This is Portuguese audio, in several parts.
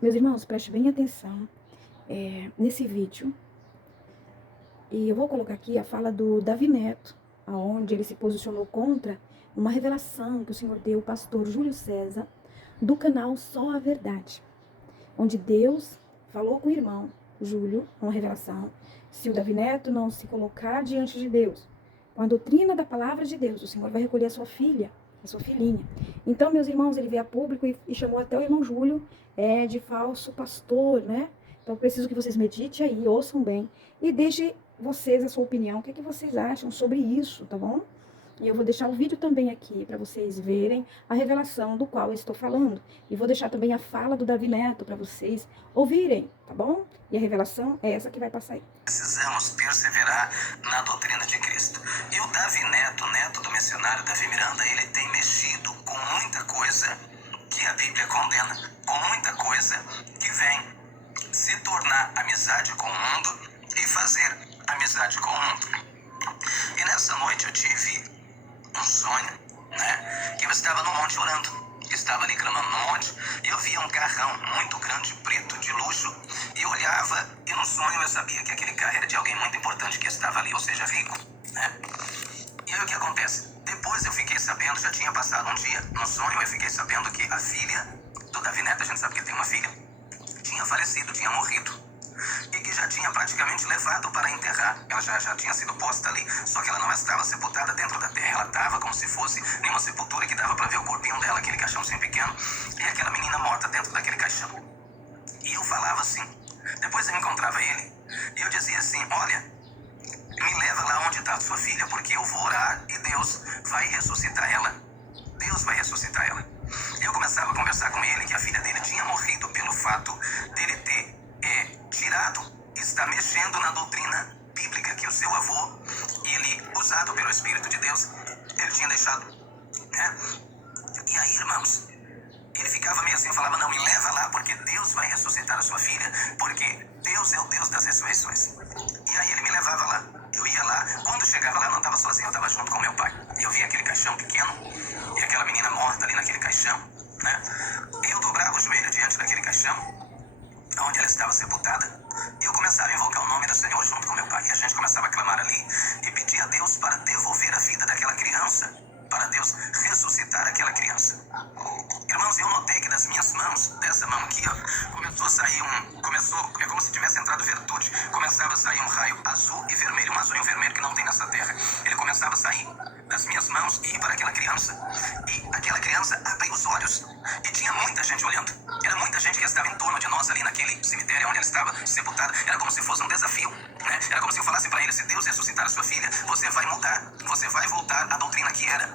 Meus irmãos, prestem bem atenção nesse vídeo. E eu vou colocar aqui a fala do Davi Neto, onde ele se posicionou contra uma revelação que o Senhor deu ao pastor Júlio César, do canal Só a Verdade, onde Deus falou com o irmão Júlio, uma revelação, se o Davi Neto não se colocar diante de Deus, com a doutrina da palavra de Deus, o Senhor vai recolher a sua filha, a sua filhinha. Então, meus irmãos, ele veio a público e chamou até o irmão Júlio de falso pastor, né? Então, eu preciso que vocês meditem aí, ouçam bem e deixem vocês a sua opinião, o que vocês acham sobre isso, tá bom? E eu vou deixar o vídeo também aqui para vocês verem a revelação do qual eu estou falando. E vou deixar também a fala do Davi Neto para vocês ouvirem, tá bom? E a revelação é essa que vai passar aí. Precisamos perseverar na doutrina de Cristo. E o Davi Neto, neto do missionário Davi Miranda, ele tem mexido com muita coisa que a Bíblia condena, com muita coisa que vem se tornar amizade com o mundo e fazer amizade com o mundo. E nessa noite eu tive um sonho, né? Que eu estava no monte orando, estava ali clamando no monte, e eu via um carrão muito grande, preto, de luxo, e eu olhava, e no sonho eu sabia que aquele carro era de alguém muito importante que estava ali, ou seja, rico, né? E aí o que acontece? Depois eu fiquei sabendo, já tinha passado um dia, no sonho eu fiquei sabendo que a filha do Davi Neto, a gente sabe que ele tem uma filha, tinha falecido, tinha morrido. E que já tinha praticamente levado para enterrar. Ela já tinha sido posta ali, só que ela não estava sepultada dentro da terra. Ela estava como se fosse em uma sepultura que dava para ver o corpinho dela, aquele caixãozinho pequeno, e aquela menina morta dentro daquele caixão. E eu falava assim, depois eu encontrava ele, e eu dizia assim, olha, me leva lá onde está a sua filha, porque eu vou orar e Deus vai ressuscitar ela. Deus vai ressuscitar ela. Eu começava a conversar com ele que a filha dele tinha morrido pelo fato dele ter tirado, está mexendo na doutrina bíblica que o seu avô, ele, usado pelo Espírito de Deus, ele tinha deixado, né? E aí, irmãos, ele ficava meio assim, eu falava, não, me leva lá, porque Deus vai ressuscitar a sua filha, porque Deus é o Deus das ressurreições. E aí ele me levava lá, eu ia lá, quando chegava lá, não estava sozinho, eu estava junto com meu pai. E eu via aquele caixão pequeno, e aquela menina morta ali naquele caixão, né? E eu dobrava o joelho diante daquele caixão, onde ela estava sepultada, e eu começava a invocar o nome do Senhor junto com meu pai, e a gente começava a clamar ali, e pedir a Deus para devolver a vida daquela criança, para Deus ressuscitar aquela criança. Irmãos, eu notei que das minhas mãos, dessa mão aqui, ó, começou a sair é como se tivesse entrado virtude, começava a sair um raio azul e vermelho, um azul e um vermelho que não tem nessa terra, ele começava a sair das minhas mãos e ir para aquela criança, e aquela criança abriu os olhos, e tinha muita gente olhando, era muita gente que estava em torno de nós ali naquele cemitério onde ela estava sepultada, era como se fosse um desafio, né? Era como se eu falasse para ele, se Deus ressuscitar a sua filha, você vai mudar, você vai voltar à doutrina que era.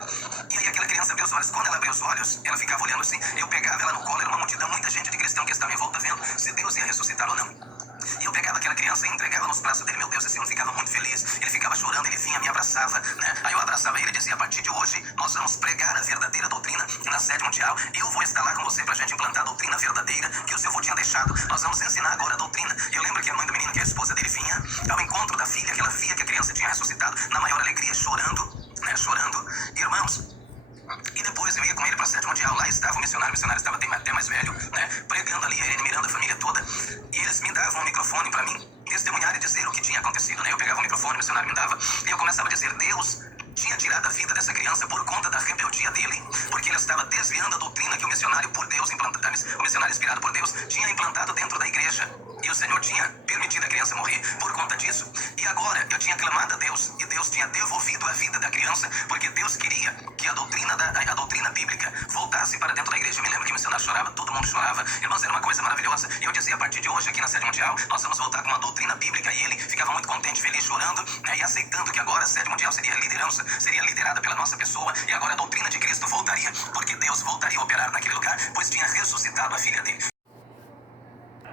E aí aquela criança abriu os olhos, quando ela abriu os olhos, ela ficava olhando assim, eu pegava ela no colo, era uma multidão, muita gente de cristão que estava em volta vendo se Deus ia ressuscitar ou não. E eu pegava aquela criança e entregava nos braços dele, meu Deus, esse homem ficava muito feliz, ele ficava chorando, ele vinha, me abraçava, né? Aí eu abraçava ele e dizia, a partir de hoje, nós vamos pregar a verdadeira doutrina na sede mundial, eu vou estar lá com você pra gente implantar a doutrina verdadeira que o seu avô tinha deixado, nós vamos ensinar agora a doutrina. E eu lembro que a mãe do menino, que é a esposa dele, vinha ao encontro da filha, que ela via que a criança tinha ressuscitado, na maior alegria, chorando, né? Chorando. Irmãos, e depois eu ia com ele para a sede mundial, lá estava o missionário estava até mais velho, né, pregando ali, a Irene Miranda, a família toda, e eles me davam um microfone para mim testemunhar e dizer o que tinha acontecido, né, eu pegava o microfone, o missionário me dava, e eu começava a dizer, Deus tinha tirado a vida dessa criança por conta da rebeldia dele, porque ele estava desviando a doutrina que o missionário por Deus o missionário inspirado por Deus tinha implantado dentro da igreja, e o Senhor tinha permitido a criança morrer por conta disso, e agora eu tinha clamado a Deus, e Deus tinha devolvido a vida da criança, porque Deus queria que a doutrina bíblica voltasse para dentro da igreja. Eu me lembro que o missionário chorava, todo mundo chorava, irmãos, era uma coisa maravilhosa, e eu dizia, a partir de hoje aqui na sede mundial, nós vamos voltar com uma doutrina bíblica, e ele ficava muito contente, feliz, chorando, né, e aceitando que agora a sede mundial seria liderança, seria liderada pela nossa pessoa, e agora a doutrina de Cristo voltaria, porque Deus voltaria a operar naquele lugar, pois tinha ressuscitado a filha dele.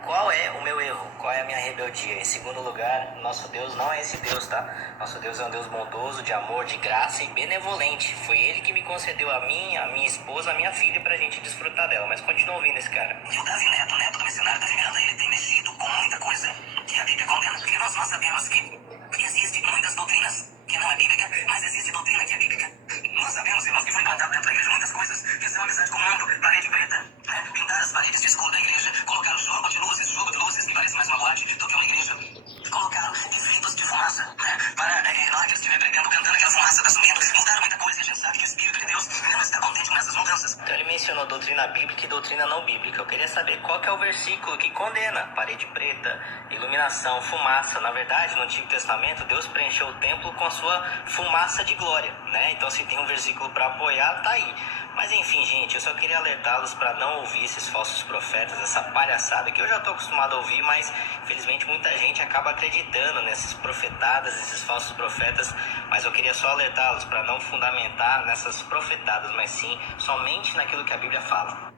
Qual é o meu erro? Qual é a minha rebeldia? Em segundo lugar, nosso Deus não é esse Deus, tá? Nosso Deus é um Deus bondoso, de amor, de graça e benevolente. Foi Ele que me concedeu a minha esposa, a minha filha, pra gente desfrutar dela. Mas continua ouvindo esse cara. E o Davi Neto, neto do missionário Davi Miranda, ele tem mexido com muita coisa que a Bíblia condena. Porque nós sabemos que existe muitas doutrinas que não é bíblica, mas existe doutrina que é bíblica. Nós sabemos, irmãos, que foi implantado dentro da igreja muitas coisas que são amizade com o mundo, parede preta, né? Pintar as paredes de escuro da igreja, colocar o jogo de luzes, que parece mais uma boate do que uma igreja. Colocaram efeitos de fumaça, né? Para na hora que eles estiverem pregando, cantando, aquela fumaça está subindo. Mudaram muita coisa e a gente sabe que o Espírito de Deus não está contente com essas mudanças. Então ele mencionou doutrina bíblica e doutrina não bíblica. Eu queria saber qual que é o versículo que condena parede preta, iluminação, fumaça. Na verdade, no Antigo Testamento, Deus preencheu o templo com a sua fumaça de glória, né? Então se tem um versículo para apoiar, tá aí. Mas enfim, gente, eu só queria alertá-los para não ouvir esses falsos profetas, essa palhaçada que eu já estou acostumado a ouvir, mas infelizmente muita gente acaba acreditando nessas profetadas, esses falsos profetas. Mas eu queria só alertá-los para não fundamentar nessas profetadas, mas sim somente naquilo que a Bíblia fala.